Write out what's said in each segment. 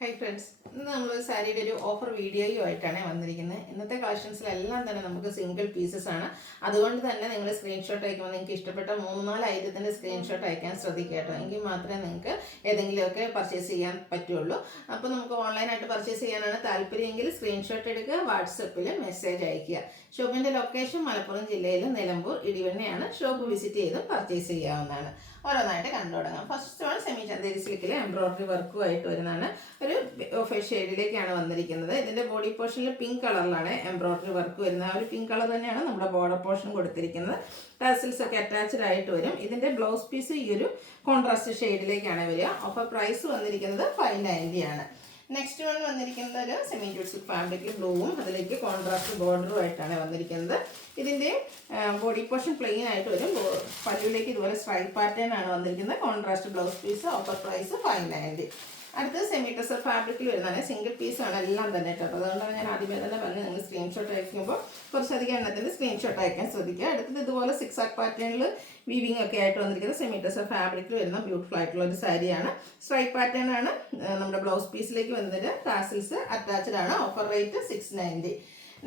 Hi friends, ഇന്ന് നമ്മൾ സാരിയുടെ ഒരു ഓഫർ വീഡിയോയുമായിട്ടാണ് വന്നിരിക്കുന്നത്. ഇന്നത്തെ കളക്ഷൻസിലെല്ലാം തന്നെ നമുക്ക് സിംഗിൾ പീസസ് ആണ്. അതുകൊണ്ട് തന്നെ നിങ്ങൾ സ്ക്രീൻഷോട്ട് അയക്കുമ്പോൾ നിങ്ങൾക്ക് ഇഷ്ടപ്പെട്ട 3-4 ഐറ്റത്തിൻ്റെ സ്ക്രീൻഷോട്ട് അയക്കാൻ ശ്രദ്ധിക്കുക കേട്ടോ. എങ്കിൽ മാത്രമേ നിങ്ങൾക്ക് ഏതെങ്കിലുമൊക്കെ പർച്ചേസ് ചെയ്യാൻ പറ്റുള്ളൂ. അപ്പോൾ നമുക്ക് ഓൺലൈനായിട്ട് പർച്ചേസ് ചെയ്യാനാണ് താല്പര്യമെങ്കിൽ സ്ക്രീൻഷോട്ട് എടുക്കുക, വാട്സപ്പിൽ മെസ്സേജ് അയയ്ക്കുക. ഷോപ്പിൻ്റെ ലൊക്കേഷൻ മലപ്പുറം ജില്ലയിൽ നിലമ്പൂർ ഇടിവണ്ണയാണ്. ഷോപ്പ് വിസിറ്റ് ചെയ്തും പർച്ചേസ് ചെയ്യാവുന്നതാണ്. ഓരോന്നായിട്ട് കണ്ടു തുടങ്ങാം. ഫസ്റ്റ് വൺ സെമി ചന്തേരി സിൽക്കിൽ എംബ്രോയിഡറി വർക്കുമായിട്ട് വരുന്നതാണ്. ഒരു ഓഫ് ഷെയ്ഡിലേക്കാണ് വന്നിരിക്കുന്നത്. ഇതിൻ്റെ ബോഡി പോർഷനിൽ പിങ്ക് കളറിലാണ് എംബ്രോയിഡറി വർക്ക് വരുന്നത്. ആ ഒരു പിങ്ക് കളർ തന്നെയാണ് നമ്മുടെ ബോർഡർ പോർഷൻ കൊടുത്തിരിക്കുന്നത്. ടാസിൽസ് ഒക്കെ അറ്റാച്ച്ഡ് ആയിട്ട് വരും. ഇതിൻ്റെ ബ്ലൗസ് പീസ് ഈ ഒരു കോൺട്രാസ്റ്റ് ഷെയ്ഡിലേക്കാണ് വരിക. ഓഫർ പ്രൈസ് വന്നിരിക്കുന്നത് 590 ആണ്. നെക്സ്റ്റ് വൺ വന്നിരിക്കുന്നത് ഒരു സെമി ജൂട്ട് ഫാബ്രിക് ബ്ലൂവും അതിലേക്ക് കോൺട്രാസ്റ്റ് ബോർഡറും ആയിട്ടാണ് വന്നിരിക്കുന്നത്. ഇതിൻ്റെ ബോഡി പോർഷൻ പ്ലെയിൻ ആയിട്ട് വരും. പല്ലുവിലേക്ക് ഇതുപോലെ സ്ട്രൈപ്പ് പാറ്റേൺ ആണ് വന്നിരിക്കുന്നത്. Contrast blouse piece. Offer price 590. അടുത്തത് സെമി ടെസർ ഫാബ്രിക്കിൽ വരുന്നതാണ്. സിംഗിൾ പീസാണ് എല്ലാം തന്നെ കേട്ടോ. അപ്പോൾ അതുകൊണ്ടാണ് ഞാൻ ആദ്യമേ തന്നെ പറഞ്ഞ് നിങ്ങൾ സ്ക്രീൻഷോട്ട് അയക്കുമ്പോൾ കുറച്ചധികം എണ്ണത്തിൻ്റെ സ്ക്രീൻഷോട്ട് അയക്കാൻ ശ്രദ്ധിക്കുക. അടുത്തത് ഇതുപോലെ 6 ആക്ക് പാറ്റേണിൽ വീവിംഗ് ഒക്കെ ആയിട്ട് വന്നിരിക്കുന്നത് സെമി ടെസർ ഫാബ്രിക്കിൽ വരുന്ന ബ്യൂട്ടിഫുൾ ആയിട്ടുള്ള ഒരു സാരിയാണ്. സ്ട്രൈപ്പ് പാറ്റേൺ ആണ് നമ്മുടെ ബ്ലൗസ് പീസിലേക്ക് വന്നിട്ട് ടാസിൽസ് അറ്റാച്ച്ഡ് ആണ്. Offer rate 690.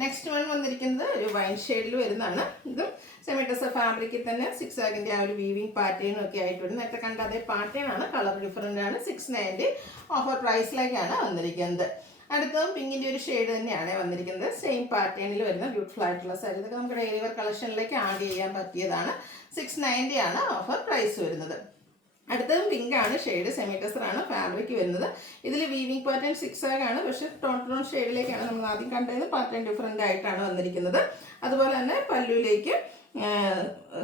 നെക്സ്റ്റ് വൺ വന്നിരിക്കുന്നത് ഒരു വൈൻ ഷെയ്ഡിൽ വരുന്നതാണ്. ഇതും സെമി ടെസർ ഫാബ്രിക്കിൽ തന്നെ 6 ആക്കിൻ്റെ ആ ഒരു വീവിംഗ് പാറ്റേണും ഒക്കെ ആയിട്ട് വരും. നേരത്തെ കണ്ട അതേ പാറ്റേൺ ആണ്, കളർ ഡിഫറൻ്റ് ആണ്. 690 ഓഫർ പ്രൈസിലേക്കാണ് വന്നിരിക്കുന്നത്. അടുത്തതും പിങ്കിൻ്റെ ഒരു ഷെയ്ഡ് തന്നെയാണ് വന്നിരിക്കുന്നത്. സെയിം പാറ്റേണിൽ വരുന്ന ബ്യൂട്ടിഫുൾ ആയിട്ടുള്ള സാരി. ഇതൊക്കെ നമുക്ക് ഡെയിലി വെയർ കളക്ഷനിലേക്ക് ആഡ് ചെയ്യാൻ പറ്റിയതാണ്. 690 ആണ് ഓഫർ പ്രൈസ് വരുന്നത്. അടുത്തതും പിങ്ക് ആണ് ഷെയ്ഡ്. സെമി ടെസർ ആണ് ഫാബ്രിക് വരുന്നത്. ഇതിൽ വീവിംഗ് പാറ്റേൺ 6 ആണ്, പക്ഷേ ടോൺ ഷെയ്ഡിലേക്കാണ് നമ്മൾ ആദ്യം കണ്ടത്. പാറ്റേൺ ഡിഫറൻ്റ് ആയിട്ടാണ് വന്നിരിക്കുന്നത്. അതുപോലെ തന്നെ പല്ലുവിലേക്ക്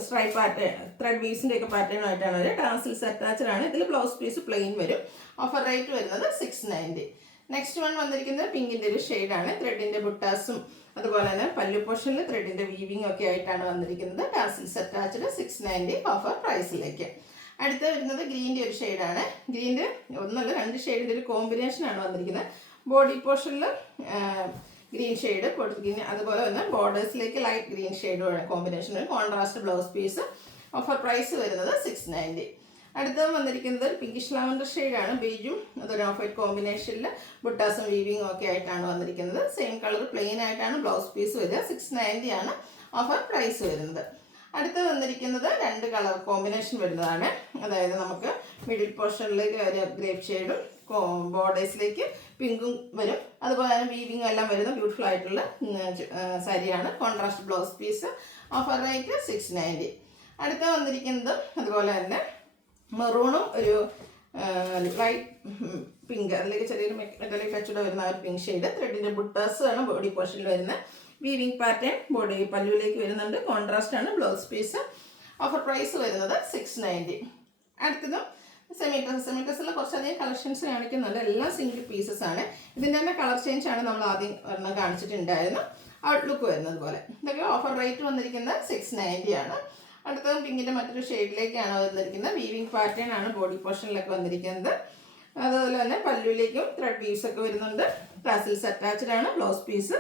സ്ട്രൈപ്പ് പാറ്റേൺ ത്രെഡ് വീസിൻ്റെ ഒക്കെ പാറ്റേണുമായിട്ടാണ് വരിക. ടാസിൽസ് അറ്റാച്ച്ഡ് ആണ്. ഇതിൽ ബ്ലൗസ് പീസ് പ്ലെയിൻ വരും. ഓഫർ റേറ്റ് വരുന്നത് 690. നെക്സ്റ്റ് വൺ വന്നിരിക്കുന്നത് പിങ്കിൻ്റെ ഒരു ഷെയ്ഡാണ്. ത്രെഡിൻ്റെ ബുട്ടാസും അതുപോലെ തന്നെ പല്ലു പോർഷനിൽ ത്രെഡിൻ്റെ വീവിംഗ് ഒക്കെ ആയിട്ടാണ് വന്നിരിക്കുന്നത്. Tassels attached. 690 ഓഫർ പ്രൈസിലേക്ക്. അടുത്ത വരുന്നത് ഗ്രീൻ്റെ ഒരു ഷെയ്ഡാണ്. ഗ്രീൻ്റെ ഒന്നല്ല 2 ഷെയ്ഡിൻ്റെ ഒരു കോമ്പിനേഷനാണ് വന്നിരിക്കുന്നത്. ബോഡി പോർഷനിൽ ഗ്രീൻ ഷെയ്ഡ് കൊടുത്തിരിക്കുന്നത്. അതുപോലെ തന്നെ ബോർഡേഴ്സിലേക്ക് light green shade combination, contrast blouse piece. Offer price വരുന്നത് 690. അടുത്തത് വന്നിരിക്കുന്നത് ഒരു പിങ്കിഷ് ലാവൻഡർ ഷെയ്ഡാണ്. ബീജും അതൊരു ഓഫ് വൈറ്റ് കോമ്പിനേഷനിൽ ബുട്ടാസും വീവിങ്ങും ഒക്കെ ആയിട്ടാണ് വന്നിരിക്കുന്നത്. സെയിം കളർ പ്ലെയിൻ ആയിട്ടാണ് ബ്ലൗസ് പീസ് വരിക. 690 ആണ് ഓഫർ പ്രൈസ് വരുന്നത്. അടുത്ത് വന്നിരിക്കുന്നത് 2 കളർ കോമ്പിനേഷൻ വരുന്നതാണ്. അതായത് നമുക്ക് മിഡിൽ പോർഷനിലേക്ക് ഒരു ഗ്രേപ്പ് ഷെയ്ഡും ബോർഡേഴ്സിലേക്ക് പിങ്കും വരും. അതുപോലെ തന്നെ വീവിങ്ങും എല്ലാം വരുന്ന ബ്യൂട്ടിഫുൾ ആയിട്ടുള്ള സാരിയാണ്. Contrast blouse piece. Offer rate 690. അടുത്ത വന്നിരിക്കുന്നത് അതുപോലെ തന്നെ മെറൂണും ഒരു ലൈറ്റ് പിങ്ക്, അതിലേക്ക് ചെറിയൊരു മെറ്റാലിക് ടച്ചോടെ വരുന്ന ഒരു പിങ്ക് ഷെയ്ഡ്. ത്രെഡിൻ്റെ ബുട്ടാസ് ആണ് ബോഡി പോർഷനിൽ വരുന്നത്. വീവിംഗ് പാറ്റേൺ ബോഡി പല്ലുവിലേക്ക് വരുന്നുണ്ട്. കോൺട്രാസ്റ്റ് ആണ് ബ്ലൗസ് പീസ്. ഓഫർ പ്രൈസ് വരുന്നത് 690. അടുത്തതും സെമി ടെസറിൽ കുറച്ചധികം കളക്ഷൻസ് കാണിക്കുന്നുണ്ട്. എല്ലാം സിംഗിൾ പീസസ് ആണ്. ഇതിൻ്റെ തന്നെ കളർ ചേഞ്ച് ആണ് നമ്മൾ ആദ്യം ഒരെണ്ണം കാണിച്ചിട്ടുണ്ടായിരുന്നു. ഔട്ട്ലുക്ക് വരുന്നത് പോലെ. ഇതൊക്കെ ഓഫർ റേറ്റ് വന്നിരിക്കുന്നത് 690 ആണ്. അടുത്തതും പിങ്കിൻ്റെ മറ്റൊരു ഷെയ്ഡിലേക്കാണ് വന്നിരിക്കുന്നത്. വീവിംഗ് പാറ്റേൺ ആണ് ബോഡി പോർഷനിലൊക്കെ വന്നിരിക്കുന്നത്. അതുപോലെ തന്നെ പല്ലുവിലേക്കും ത്രെഡ് വീവ്സ് ഒക്കെ വരുന്നുണ്ട്. ടാസിൽസ് അറ്റാച്ച്ഡ് ആണ്. ബ്ലൗസ് പീസ്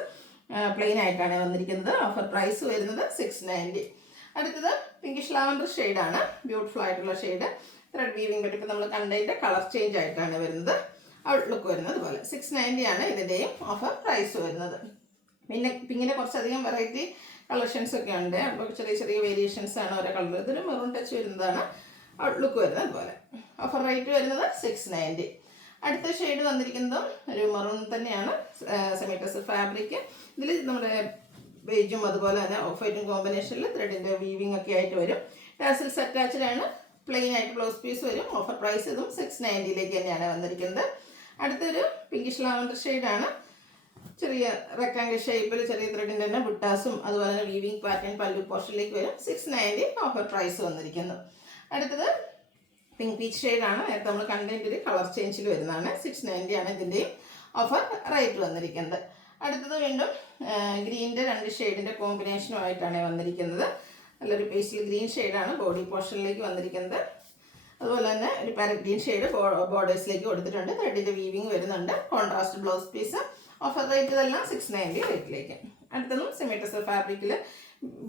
പ്ലെയിൻ ആയിട്ടാണ് വന്നിരിക്കുന്നത്. ഓഫർ പ്രൈസ് വരുന്നത് 690. അടുത്തത് പിങ്കിഷ് ലാവൻഡർ ഷെയ്ഡാണ്. ബ്യൂട്ടിഫുൾ ആയിട്ടുള്ള ഷെയ്ഡ്. ത്രെഡ് വീവിംഗ് പറ്റിപ്പോൾ നമ്മൾ കണ്ടതിൻ്റെ കളർ ചേഞ്ച് ആയിട്ടാണ് വരുന്നത്. ഔട്ട്ലുക്ക് വരുന്നത് പോലെ. 690 ആണ് ഇതിൻ്റെയും ഓഫർ പ്രൈസ് വരുന്നത്. പിന്നെ പിങ്കിൻ്റെ കുറച്ചധികം വെറൈറ്റി കളക്ഷൻസ് ഒക്കെ ഉണ്ട്. അപ്പോൾ ചെറിയ ചെറിയ വേരിയേഷൻസ് ആണ് ഓരോ കളർ. ഇതൊരു മെറൂൺ ടച്ച് വരുന്നതാണ്. ഔട്ട്ലുക്ക് വരുന്നത് പോലെ. ഓഫർ റേറ്റ് വരുന്നത് 690. അടുത്ത ഷെയ്ഡ് വന്നിരിക്കുന്നതും ഒരു മെറൂൺ തന്നെയാണ്. Semi tussar fabric. ഇതിൽ നമ്മുടെ ബേജും അതുപോലെ തന്നെ ഓഫ് വൈറ്റും കോമ്പിനേഷനിൽ ത്രെഡിൻ്റെ വീവിംഗ് ഒക്കെ ആയിട്ട് വരും. ടാസിൽസ് അറ്റാച്ച്ഡ് ആണ്. പ്ലെയിൻ ആയിട്ട് ബ്ലൗസ് പീസ് വരും. ഓഫർ പ്രൈസ് ഇതും 690ലേക്ക് തന്നെയാണ് വന്നിരിക്കുന്നത്. അടുത്തൊരു പിങ്കിഷ് ലാവൻഡർ ഷെയ്ഡാണ്. ചെറിയ റെക്ടാങ്കിൾ ഷേപ്പിൽ ചെറിയ ത്രെഡിൻ്റെ തന്നെ ബുട്ടാസും അതുപോലെ തന്നെ വീവിംഗ് പാറ്റേൺ പല്ലു പോർഷനിലേക്ക് വരും. 690 ഓഫർ പ്രൈസ് വന്നിരിക്കുന്നു. അടുത്തത് പിങ്ക് പീച്ച് ഷെയ്ഡാണ്. നേരത്തെ നമ്മൾ കണ്ടതിൻ്റെ കളർ ചേഞ്ചിൽ വരുന്നതാണ്. 690 ആണ് ഇതിൻ്റെയും ഓഫർ റേറ്റ് വന്നിരിക്കുന്നത്. അടുത്തത് വീണ്ടും ഗ്രീൻ്റെ 2 ഷെയ്ഡിൻ്റെ കോമ്പിനേഷനുമായിട്ടാണ് വന്നിരിക്കുന്നത്. നല്ലൊരു പേസ്റ്റൽ ഗ്രീൻ ഷെയ്ഡാണ് ബോഡി പോർഷനിലേക്ക് വന്നിരിക്കുന്നത്. അതുപോലെ തന്നെ ഒരു പാരറ്റ് ഗ്രീൻ ഷെയ്ഡ് ബോർഡേഴ്സിലേക്ക് കൊടുത്തിട്ടുണ്ട്. ത്രെഡിൻ്റെ വീവിംഗ് വരുന്നുണ്ട്. Contrast blouse piece. Offer rate ഇതെല്ലാം 690 റേറ്റിലേക്ക്. അടുത്തതും സെമി ടെസർ ഫാബ്രിക്കിൽ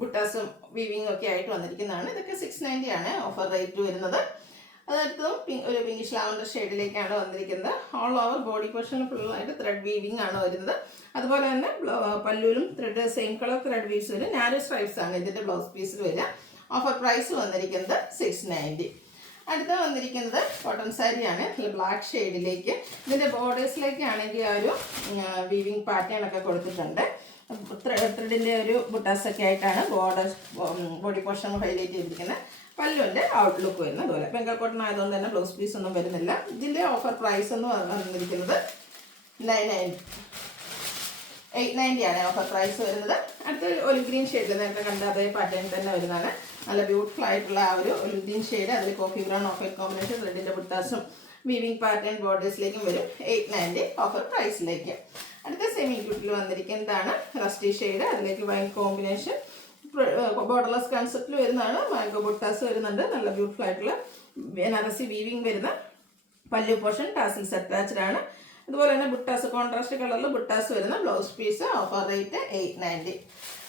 ബുട്ടാസും വീവിംഗ് ഒക്കെ ആയിട്ട് വന്നിരിക്കുന്നതാണ്. ഇതൊക്കെ 690 ആണ് ഓഫർ റേറ്റ് വരുന്നത്. അതെടുത്തും ഒരു പിങ്കിഷ് ലാവണ്ടർ ഷെയ്ഡിലേക്കാണ് വന്നിരിക്കുന്നത്. ഓൾ ഓവർ ബോഡി പോർഷൻ ഫുള്ളായിട്ട് ത്രെഡ് വീവിംഗ് ആണ് വരുന്നത്. അതുപോലെ തന്നെ പല്ലുവിലും thread same colour thread weaves വരും. നാരോ സ്ട്രൈപ്സ് ആണ് ഇതിൻ്റെ ബ്ലൗസ് പീസിൽ വരിക. ഓഫർ പ്രൈസ് വന്നിരിക്കുന്നത് 690. അടുത്ത വന്നിരിക്കുന്നത് കോട്ടൺ സാരിയാണ്, ബ്ലാക്ക് ഷെയ്ഡിലേക്ക്. ഇതിൻ്റെ ബോർഡേഴ്സിലേക്ക് ആണെങ്കിൽ ആ ഒരു വീവിങ് പാറ്റേൺ ഒക്കെ കൊടുത്തിട്ടുണ്ട്. ത്രെഡിൻ്റെ ഒരു ബുട്ടാസൊക്കെ ആയിട്ടാണ് ബോഡി പോർഷൻ ഹൈലൈറ്റ് ചെയ്തിരിക്കുന്നത്. പല്ലുവിൻ്റെ ഔട്ട്ലുക്ക് വരുന്നത് അതുപോലെ ബംഗാൾ കോട്ടൺ ആയതുകൊണ്ട് തന്നെ ബ്ലൗസ് പീസ് ഒന്നും വരുന്നില്ല. ഇതിൻ്റെ ഓഫർ പ്രൈസ് എന്ന് വന്നിരിക്കുന്നത് 890 ആണ് ഓഫർ പ്രൈസ് വരുന്നത്. അടുത്ത ഒലിവ് ഗ്രീൻ ഷെയ്ഡിൽ നേരത്തെ കണ്ട അതേ പാറ്റേൺ തന്നെ വരുന്നതാണ്. നല്ല ബ്യൂട്ടിഫുൾ ആയിട്ടുള്ള ആ ഒരു ഒലിവ് ഗ്രീൻ ഷെയ്ഡ്, അതിൽ coffee brown off white combination, റെഡിൻ്റെ ബുട്ടാസും വീവിംഗ് പാറ്റേൺ ബോർഡേഴ്സിലേക്കും വരും. 890 ഓഫർ പ്രൈസിലേക്ക്. അടുത്ത സെമി ക്യൂട്ടിൽ വന്നിരിക്കുന്നതാണ് റസ്റ്റി ഷെയ്ഡ്, അതിലേക്ക് വൈൻ കോമ്പിനേഷൻ ബോർഡർലെസ് കൺസെപ്റ്റിൽ വരുന്നതാണ്. മാംഗോ ബുട്ടാസ് വരുന്നുണ്ട്. നല്ല ബ്യൂട്ടിഫുൾ ആയിട്ടുള്ള ബനാറസി വീവിംഗ് വരുന്ന പല്ലു പോർഷൻ ടാസിൽസ് അറ്റാച്ച്ഡ് ആണ്. അതുപോലെ തന്നെ ബുട്ടാസ് കോൺട്രാസ്റ്റ് കളറിൽ ബുട്ടാസ് വരുന്ന ബ്ലൗസ് പീസ്. Offer rate 890.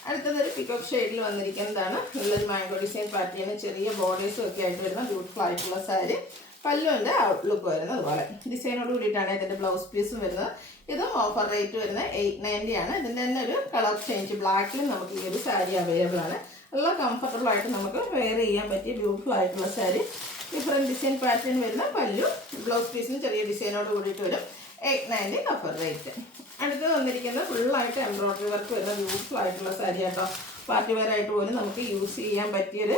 അടുത്തതൊരു പിക്കോക്ക് ഷെയ്ഡിൽ വന്നിരിക്കുന്നതാണ്. നല്ലൊരു മാംഗോ ഡിസൈൻ പാറ്റേൺ, ചെറിയ ബോർഡേഴ്സും ഒക്കെ ആയിട്ട് വരുന്ന ബ്യൂട്ടിഫുൾ ആയിട്ടുള്ള സാരി. പല്ലുവിൻ്റെ ഔട്ട്ലുക്ക് വരുന്നത് അതുപോലെ ഡിസൈനോട് കൂടിയിട്ടാണ് ഇതിൻ്റെ ബ്ലൗസ് പീസും വരുന്നത്. ഇതും ഓഫർ റേറ്റ് വരുന്നത് 890 ആണ്. ഇതിൻ്റെ തന്നെ ഒരു കളർ ചേഞ്ച് ബ്ലാക്കിലും നമുക്ക് ഈ ഒരു സാരി അവൈലബിൾ ആണ്. നല്ല കംഫർട്ടബിൾ ആയിട്ട് നമുക്ക് വെയർ ചെയ്യാൻ പറ്റിയ ബ്യൂട്ടിഫുൾ ആയിട്ടുള്ള സാരി. ഡിഫറെൻറ്റ് ഡിസൈൻ പാറ്റേൺ വരുന്ന പല്ലു, ബ്ലൗസ് പീസിന് ചെറിയ ഡിസൈനോട് കൂടിയിട്ട് വരും. 890 ഓഫർ റേറ്റ്. അടുത്ത് വന്നിരിക്കുന്നത് ഫുള്ളായിട്ട് എംബ്രോയ്ഡറി വർക്ക് വരുന്ന ബ്യൂട്ടിഫുൾ ആയിട്ടുള്ള സാരി കേട്ടോ. പാർട്ടി വെയർ ആയിട്ട് പോലും നമുക്ക് യൂസ് ചെയ്യാൻ പറ്റിയൊരു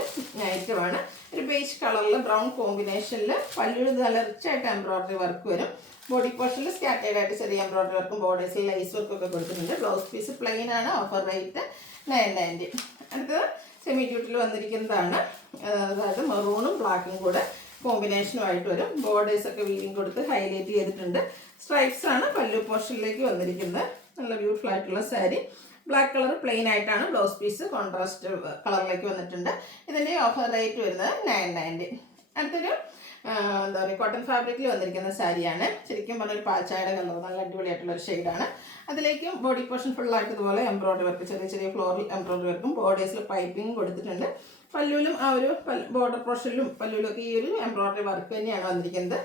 ഐറ്റമാണ്. ഒരു ബേജ് കളറിൽ ബ്രൗൺ കോമ്പിനേഷനിൽ പല്ലുവിൽ നല്ല റിച്ചായിട്ട് എംബ്രോയ്ഡറി വർക്ക് വരും. ബോഡി പോർഷനിൽ സ്കാറ്റേഡ് ആയിട്ട് ചെറിയ എംബ്രോയ്ഡറി വർക്കും ബോർഡേഴ്സിൽ ലൈസ് വർക്കും ഒക്കെ കൊടുത്തിട്ടുണ്ട്. ബ്ലൗസ് പീസ് പ്ലെയിൻ ആണ്. Offer rate 990. അടുത്തത് സെമി ഡ്യൂട്ടിൽ വന്നിരിക്കുന്നതാണ്. അതായത് മെറൂണും ബ്ലാക്കും കൂടെ കോമ്പിനേഷനുമായിട്ട് വരും. ബോർഡേഴ്സ് ഒക്കെ വീവിങ് കൊടുത്ത് ഹൈലൈറ്റ് ചെയ്തിട്ടുണ്ട്. സ്ട്രൈപ്സ് ആണ് പല്ലു പോർഷനിലേക്ക് വന്നിരിക്കുന്നത്. നല്ല ബ്യൂട്ടിഫുൾ ആയിട്ടുള്ള സാരി. ബ്ലാക്ക് കളർ പ്ലെയിൻ ആയിട്ടാണ് ബ്ലൗസ് പീസ് കോൺട്രാസ്റ്റ് കളറിലേക്ക് വന്നിട്ടുണ്ട്. ഇതിൻ്റെ ഓഫർ റേറ്റ് വരുന്നത് 990. അടുത്തൊരു എന്താ പറയുക കോട്ടൺ ഫാബ്രിക്കിൽ വന്നിരിക്കുന്ന സാരിയാണ്. ശരിക്കും പറഞ്ഞൊരു പാച്ചായുടെ കളർ, നല്ല അടിപൊളിയായിട്ടുള്ളൊരു ഷെയ്ഡാണ്. അതിലേക്കും ബോഡി പോർഷൻ ഫുള്ളായിട്ട് ഇതുപോലെ എംബ്രോയ്ഡറി വർക്ക്, ചെറിയ ചെറിയ ഫ്ലോറൽ എംബ്രോയ്ഡറി വർക്കും ബോർഡേഴ്സിൽ പൈപ്പിംഗ് കൊടുത്തിട്ടുണ്ട്. പല്ലുവിലും ആ ഒരു ബോർഡർ പോർഷനിലും പല്ലുവിലൊക്കെ ഈ ഒരു എംബ്രോയ്ഡറി വർക്ക് തന്നെയാണ് വന്നിരിക്കുന്നത്.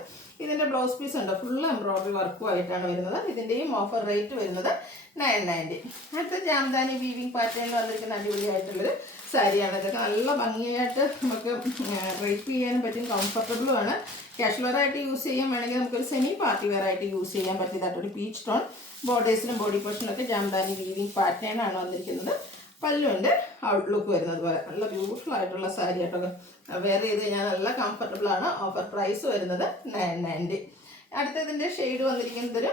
ഇതിൻ്റെ ബ്ലൗസ് പീസ് ഉണ്ട്, ഫുൾ എംബ്രോയ്ഡറി വർക്കുമായിട്ടാണ് വരുന്നത്. ഇതിൻ്റെയും ഓഫർ റേറ്റ് വരുന്നത് 990. അടുത്ത ജാംദാനി വീവിംഗ് പാറ്റേണിൽ വന്നിരിക്കുന്ന അടിപൊളിയായിട്ടുള്ളൊരു സാരിയാണ്. ഇതൊക്കെ നല്ല ഭംഗിയായിട്ട് നമുക്ക് ഡ്രൈപ്പ് ചെയ്യാനും പറ്റും, കംഫർട്ടബിളുമാണ്. കാഷ്വൽ വെയർ ആയിട്ട് യൂസ് ചെയ്യാൻ വേണമെങ്കിൽ നമുക്കൊരു സെമി പാർട്ടി വെയർ ആയിട്ട് യൂസ് ചെയ്യാൻ പറ്റിയതായിട്ടൊരു പീച്ച് ടോൺ ബോർഡേഴ്സിലും ബോഡി പോർഷനിലൊക്കെ ജാംദാനി വീവിംഗ് പാറ്റേൺ ആണ് വന്നിരിക്കുന്നത്. പല്ലുവിൻ്റെ ഔട്ട്ലുക്ക് വരുന്നത് പോലെ നല്ല ബ്യൂട്ടിഫുൾ ആയിട്ടുള്ള സാരി ആയിട്ടോ. വെയർ ചെയ്ത് കഴിഞ്ഞാൽ നല്ല കംഫർട്ടബിൾ ആണ്. ഓഫർ പ്രൈസ് വരുന്നത് 990. അടുത്തതിൻ്റെ ഷെയ്ഡ് വന്നിരിക്കുന്നതൊരു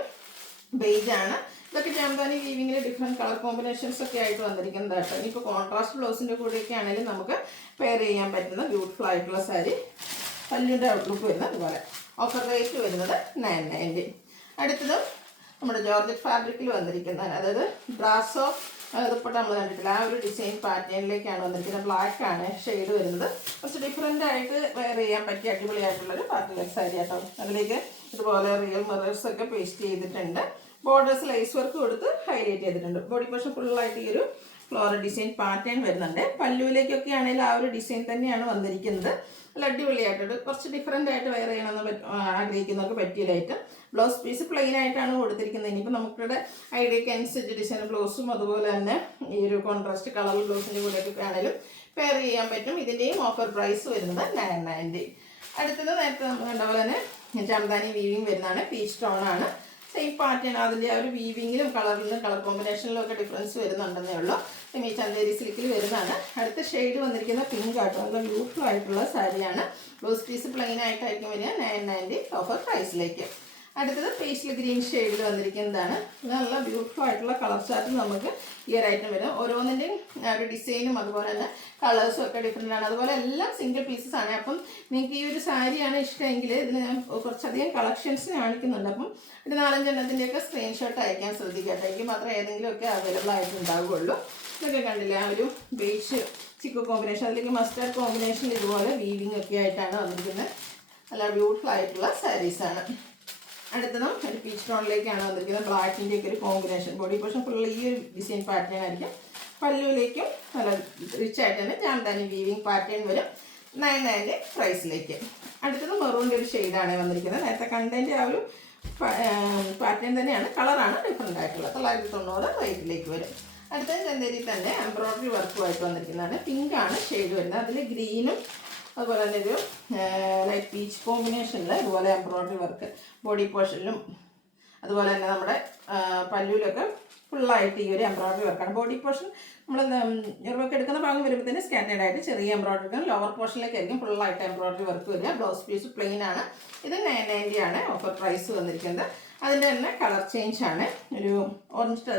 ബേജാണ്. ഇതൊക്കെ ജാംദാനി വീവിങ്ങിൽ ഡിഫറെൻറ്റ് കളർ കോമ്പിനേഷൻസ് ഒക്കെ ആയിട്ട് വന്നിരിക്കുന്നത് കേട്ടോ. ഇനിയിപ്പോൾ കോൺട്രാസ്റ്റ് ബ്ലൗസിൻ്റെ കൂടെയൊക്കെ ആണെങ്കിലും നമുക്ക് പെയർ ചെയ്യാൻ പറ്റുന്ന ബ്യൂട്ടിഫുൾ ആയിട്ടുള്ള സാരി. പല്ലിൻ്റെ ഔട്ട്ലുക്ക് വരുന്നത് അതുപോലെ. ഓഫർ റേറ്റ് വരുന്നത് 990. അടുത്തത് നമ്മുടെ ജോർജറ്റ് ഫാബ്രിക്കിൽ വന്നിരിക്കുന്നതാണ്. അതായത് ബ്രാസോ ദുപ്പട്ട നമ്മൾ കണ്ടിട്ടില്ല, ആ ഒരു ഡിസൈൻ പാറ്റേണിലേക്കാണ് വന്നിരിക്കുന്നത്. ബ്ലാക്ക് ആണ് ഷെയ്ഡ് വരുന്നത്. കുറച്ച് ഡിഫറെൻ്റ് ആയിട്ട് വെയർ ചെയ്യാൻ പറ്റിയ അടിപൊളിയായിട്ടുള്ളൊരു പാർട്ടി വെയർ സാരി കേട്ടോ. അതിലേക്ക് ഇതുപോലെ റിയൽ മിറേഴ്സ് ഒക്കെ പേസ്റ്റ് ചെയ്തിട്ടുണ്ട്. ബോർഡേഴ്സ് ലൈസ് വർക്ക് കൊടുത്ത് ഹൈലൈറ്റ് ചെയ്തിട്ടുണ്ട്. ബോഡി പോർഷൻ ഫുള്ളായിട്ട് ഈ ഒരു ഫ്ലോറൽ ഡിസൈൻ പാറ്റേൺ വരുന്നുണ്ട്. പല്ലുവിലേക്കൊക്കെ ആണെങ്കിൽ ആ ഒരു ഡിസൈൻ തന്നെയാണ് വന്നിരിക്കുന്നത്. നല്ല അടിപൊളിയായിട്ടുണ്ട്. കുറച്ച് ഡിഫറെൻ്റ് ആയിട്ട് വെയർ ചെയ്യണമെന്ന് ആഗ്രഹിക്കുന്നവർക്ക് പറ്റിയതായിട്ട് ബ്ലൗസ് പീസ് പ്ലെയിൻ ആയിട്ടാണ് കൊടുത്തിരിക്കുന്നത്. ഇനിയിപ്പോൾ നമുക്കിവിടെ ഐഡിയക്ക് അനുസരിച്ച് ഡിസൈൻ ബ്ലൗസും അതുപോലെ തന്നെ ഈ ഒരു കോൺട്രാസ്റ്റ് കളർ ബ്ലൗസിൻ്റെ കൂടെയൊക്കെ ആണെങ്കിലും പെയർ ചെയ്യാൻ പറ്റും. ഇതിൻ്റെയും ഓഫർ പ്രൈസ് വരുന്നത് 990. അടുത്തത് നേരത്തെ നമ്മൾ കണ്ട പോലെ തന്നെ ജാംദാനി വീവിങ് വരുന്നതാണ്. പീച്ച് ടോൺ ആണ്. സെയിം പാറ്റേൺ, അതിൻ്റെ ആ ഒരു വീവിങ്ങിലും കളറിലും കളർ കോമ്പിനേഷനിലും ഒക്കെ ഡിഫറൻസ് വരുന്നുണ്ടെന്നേ ഉള്ളൂ. സെമി ചന്തേരി സിൽക്കിൽ വരുന്നതാണ്. അടുത്ത ഷെയ്ഡ് വന്നിരിക്കുന്ന പിങ്ക് ആട്ടോ. നല്ല ബ്യൂട്ടിഫുൾ ആയിട്ടുള്ള സാരിയാണ്. ബ്ലൗസ് പീസ് പ്ലെയിൻ ആയിട്ടായിരിക്കും വരിക. 990 ഓഫർ പ്രൈസിലേക്ക്. അടുത്തത് പേസ്റ്റൽ ഗ്രീൻ ഷെയ്ഡിൽ വന്നിരിക്കുന്നതാണ്. നല്ല ബ്യൂട്ടിഫുൾ ആയിട്ടുള്ള കളർ ചാർട്ട് നമുക്ക് ഈ ഒരു ഐറ്റം വരും. ഓരോന്നിൻ്റെയും ഒരു ഡിസൈനും അതുപോലെ തന്നെ കളേഴ്സും ഒക്കെ ഡിഫറെൻ്റ് ആണ്. അതുപോലെ എല്ലാം സിംഗിൾ പീസസ് ആണ്. അപ്പം നിങ്ങൾക്ക് ഈ ഒരു സാരിയാണ് ഇഷ്ടമെങ്കിൽ ഇതിന് ഞാൻ കുറച്ചധികം കളക്ഷൻസ് കാണിക്കുന്നുണ്ട്. അപ്പം ഒരു 4-5 എണ്ണത്തിൻ്റെയൊക്കെ സ്ക്രീൻഷോട്ട് അയക്കാൻ ശ്രദ്ധിക്കട്ടെ. എനിക്ക് മാത്രമേ ഏതെങ്കിലുമൊക്കെ അവൈലബിൾ ആയിട്ടുണ്ടാവുകയുള്ളൂ. ഇതൊക്കെ കണ്ടില്ലേ, ആ ഒരു ബേസ് ചിക്കു കോമ്പിനേഷൻ, അതിലേക്ക് മസ്റ്റാർഡ് കോമ്പിനേഷൻ ഇതുപോലെ വീവിങ് ഒക്കെ ആയിട്ടാണ് വന്നിരിക്കുന്നത്. നല്ല ബ്യൂട്ടിഫുൾ ആയിട്ടുള്ള സാരീസാണ്. അടുത്തതും ഒരു പീച്ച് ടോണിലേക്കാണ് വന്നിരിക്കുന്നത്. ബ്ലാക്കിൻ്റെ ഒക്കെ ഒരു കോമ്പിനേഷൻ. ബോഡി പോർഷൻ ഫുള്ള് ഈ ഒരു ഡിസൈൻ പാറ്റേൺ ആയിരിക്കും. പല്ലുവിലേക്കും നല്ല റിച്ച് ആയിട്ട് തന്നെ ജാംദാനി വീവിങ് പാറ്റേൺ വരും. 990 പ്രൈസിലേക്ക്. അടുത്തത് മെറൂണിൻ്റെ ഒരു ഷെയ്ഡാണ് വന്നിരിക്കുന്നത്. നേരത്തെ കണ്ടതിൻ്റെ ആ ഒരു പാറ്റേൺ തന്നെയാണ്, കളറാണ് ഡിഫറെൻ്റ് ആയിട്ടുള്ളത്. 990 റേറ്റിലേക്ക് വരും. അടുത്തത് ചന്തേരി തന്നെ എംബ്രോയ്ഡറി വർക്കുമായിട്ട് വന്നിരിക്കുന്നതാണ്. പിങ്കാണ് ഷെയ്ഡ് വരുന്നത്. അതിൽ ഗ്രീനും അതുപോലെ തന്നെ ഒരു ലൈറ്റ് പീച്ച് കോമ്പിനേഷനിൽ ഇതുപോലെ എംബ്രോയ്ഡറി വർക്ക് ബോഡി പോർഷനിലും അതുപോലെ തന്നെ നമ്മുടെ പല്ലുവിലൊക്കെ ഫുള്ളായിട്ട് ഈ ഒരു എംബ്രോയ്ഡറി വർക്കാണ്. ബോഡി പോർഷൻ നമ്മൾ ഇറവൊക്കെ എടുക്കുന്ന ഭാഗം വരുമ്പോഴത്തേന് സ്കാറ്റേഡ് ആയിട്ട് ചെറിയ എംബ്രോയ്ഡറി എടുക്കണം. ലോവർ പോർഷനിലേക്കായിരിക്കും ഫുള്ളായിട്ട് എംബ്രോയ്ഡറി വർക്ക് വരിക. ബ്ലൗസ് പീസ് പ്ലെയിൻ ആണ്. ഇത് 990 ആണ് ഓഫർ പ്രൈസ് വന്നിരിക്കുന്നത്. അതിൻ്റെ തന്നെ കളർ ചേഞ്ച് ആണ്. ഒരു ഓറഞ്ച്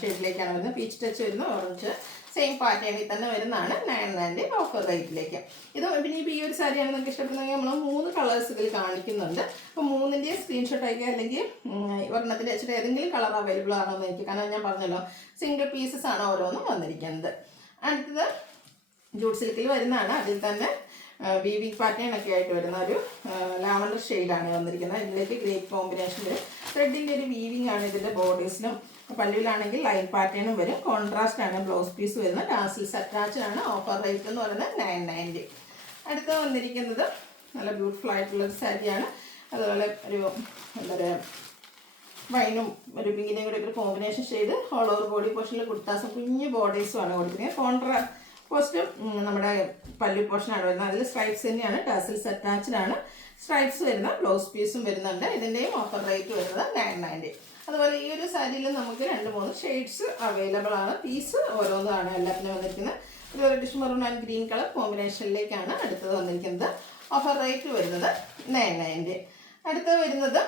ഷെയ്ഡിലേക്കാണ് വരുന്നത്. പീച്ച് ടച്ച് വരുന്ന ഓറഞ്ച് സെയിം പാറ്റേണിൽ തന്നെ വരുന്നതാണ് 990 ഓഫർ റേറ്റിലേക്ക്. ഇത് പിന്നെ ഇപ്പോൾ ഈ ഒരു സാരിയാണ് നിങ്ങൾക്ക് ഇഷ്ടപ്പെടുന്നെങ്കിൽ നമ്മൾ 3 കളേഴ്സ് ഇതിൽ കാണിക്കുന്നുണ്ട്. അപ്പോൾ 3ൻ്റെയും സ്ക്രീൻഷോട്ട് അയക്കുക, അല്ലെങ്കിൽ ഒരെണ്ണത്തിൻ്റെ വെച്ചിട്ട് ഏതെങ്കിലും കളർ അവൈലബിൾ ആണോ എന്ന് എനിക്ക്, കാരണം ഞാൻ പറഞ്ഞല്ലോ സിംഗിൾ പീസസ് ആണ് ഓരോന്നും വന്നിരിക്കുന്നത്. അടുത്തത് ജൂട്ട് സിൽക്കിൽ വരുന്നതാണ്. അതിൽ തന്നെ വീവിങ് പാറ്റേൺ ഒക്കെ ആയിട്ട് വരുന്ന ഒരു ലാവണ്ടർ ഷെയ്ഡാണ് വന്നിരിക്കുന്നത്. ഇതിലേക്ക് ഗ്രേപ്പ് കോമ്പിനേഷൻ വരും. ത്രെഡിൻ്റെ ഒരു വീവിങ് ആണ് ഇതിൻ്റെ ബോർഡേഴ്സിലും. പല്ലുവിലാണെങ്കിൽ ലൈൻ പാറ്റേണും വരും. കോൺട്രാസ്റ്റ് ആണ് ബ്ലൗസ് പീസ് വരുന്നത്. ടാസിൽസ് അറ്റാച്ച്ഡ് ആണ്. ഓഫർ റേറ്റ് എന്ന് പറയുന്നത് 990. അടുത്ത വന്നിരിക്കുന്നത് നല്ല ബ്യൂട്ടിഫുൾ ആയിട്ടുള്ളൊരു സാരിയാണ്. അതുപോലെ ഒരു എന്താ പറയുക വൈനും ഒരു പിങ്കിൻ്റെയും കൂടി ഒരു കോമ്പിനേഷൻ ചെയ്ത് ഓൾ ഓവർ ബോഡി പോർഷനിൽ കുർത്താസും കുഞ്ഞ് ബോർഡേഴ്സും ആണ് കൊടുക്കുന്നത്. പോസ്റ്റ് നമ്മുടെ പല്ലു പോർഷനാണ് വരുന്നത്. അതിൽ സ്ട്രൈപ്സ് തന്നെയാണ്. ടാസിൽസ് അറ്റാച്ച്ഡ് ആണ്. സ്ട്രൈപ്സ് വരുന്ന ബ്ലൗസ് പീസും വരുന്നുണ്ട്. ഇതിൻ്റെയും ഓഫർ റേറ്റ് വരുന്നത് 990. അതുപോലെ ഈ ഒരു സാരിയിൽ നമുക്ക് 2-3 ഷെയ്ഡ്സ് അവൈലബിൾ ആണ്. പീസ് ഓരോന്നാണ് എല്ലാത്തിനും വന്നിരിക്കുന്നത്. ഒരു reddish maroon and green colour കോമ്പിനേഷനിലേക്കാണ് അടുത്തത് വന്നിരിക്കുന്നത്. ഓഫർ റേറ്റ് വരുന്നത് 990. അടുത്തത് വരുന്നത്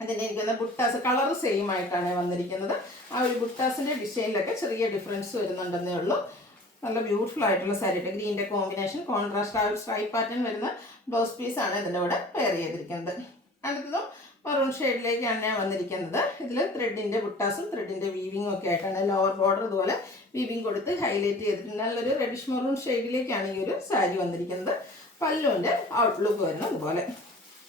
അതിൻ്റെ ഇരിക്കുന്ന ബുട്ടാസ് കളർ സെയിം ആയിട്ടാണ് വന്നിരിക്കുന്നത്. ആ ഒരു ബുട്ടാസിൻ്റെ ഡിസൈനിലൊക്കെ ചെറിയ ഡിഫറൻസ് വരുന്നുണ്ടെന്നേ ഉള്ളൂ. നല്ല ബ്യൂട്ടിഫുൾ ആയിട്ടുള്ള സാരിയുടെ ഗ്രീൻ്റെ കോമ്പിനേഷൻ കോൺട്രാസ്റ്റ് ആ ഒരു സ്ട്രൈപ്പ് പാറ്റേൺ വരുന്ന ബ്ലൗസ് പീസാണ് ഇതിൻ്റെ കൂടെ പെയർ ചെയ്തിരിക്കുന്നത്. അടുത്തതും മെറൂൺ ഷെയ്ഡിലേക്കാണ് ഞാൻ വന്നിരിക്കുന്നത്. ഇതിൽ ത്രെഡിൻ്റെ ബുട്ടാസും ത്രെഡിൻ്റെ വീവിങ്ങും ഒക്കെ ആയിട്ടാണ്. ലോവർ ബോർഡർ ഇതുപോലെ വീവിങ് കൊടുത്ത് ഹൈലൈറ്റ് ചെയ്തിട്ടുണ്ട്. നല്ലൊരു റെഡിഷ് മെറൂൺ ഷെയ്ഡിലേക്കാണ് ഈ ഒരു സാരി വന്നിരിക്കുന്നത്. പല്ലുവിൻ്റെ ഔട്ട്ലുക്ക് വരുന്നത് അതുപോലെ.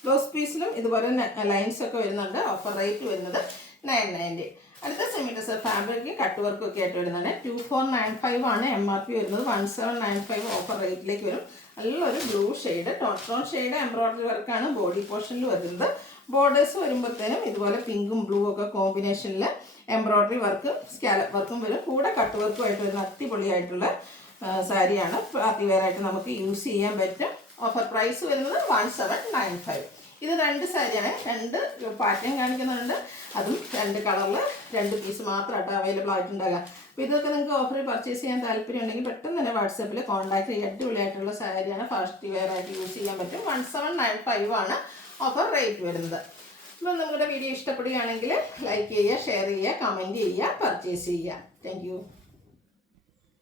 ബ്ലൗസ് പീസിലും ഇതുപോലെ ലൈൻസ് ഒക്കെ വരുന്നുണ്ട്. ഓഫർ റേറ്റ് വരുന്നത് 990. അടുത്ത സെമി ടെസർ ഫാബ്രിക് കട്ട് വർക്കും ഒക്കെ ആയിട്ട് വരുന്നതാണ്. 2495 ആണ് MRP വരുന്നത്. 1795 ഓഫർ റേറ്റിലേക്ക് വരും. നല്ലൊരു blue shade tone shade embroidery വർക്കാണ് ബോഡി പോർഷനിൽ വരുന്നത്. ബോർഡേഴ്സ് വരുമ്പോഴത്തേനും ഇതുപോലെ പിങ്കും ബ്ലൂ ഒക്കെ കോമ്പിനേഷനിൽ എംബ്രോയ്ഡറി വർക്കും സ്കാലപ്പ് വർക്കും വരും. കൂടെ കട്ട് വർക്കും ആയിട്ട് വരുന്ന അടിപൊളിയായിട്ടുള്ള സാരിയാണ്. പാർട്ടി വെയർ ആയിട്ട് നമുക്ക് യൂസ് ചെയ്യാൻ പറ്റും. ഓഫർ പ്രൈസ് വരുന്നത് 1795. ഇത് 2 സാരിയാണ്. 2 പാറ്റേൺ കാണിക്കുന്നുണ്ട്. അതും 2 കളറിൽ 2 പീസ് മാത്രമായിട്ട് അവൈലബിൾ ആയിട്ടുണ്ടാകാം. അപ്പോൾ ഇതൊക്കെ നിങ്ങൾക്ക് ഓഫറിൽ പർച്ചേസ് ചെയ്യാൻ താല്പര്യം ഉണ്ടെങ്കിൽ പെട്ടെന്ന് തന്നെ വാട്സാപ്പിൽ കോൺടാക്ട് ചെയ്യുക. അടിപൊളിയായിട്ടുള്ള സാരിയാണ്. ഫാസ്റ്റ് വെയർ ആയിട്ട് യൂസ് ചെയ്യാൻ പറ്റും. 1795 ആണ് ഓഫർ റേറ്റ് വരുന്നത്. അപ്പോൾ നിങ്ങളുടെ വീഡിയോ ഇഷ്ടപ്പെടുകയാണെങ്കിൽ ലൈക്ക് ചെയ്യുക, ഷെയർ ചെയ്യുക, കമൻറ്റ് ചെയ്യുക, പർച്ചേസ് ചെയ്യുക. താങ്ക്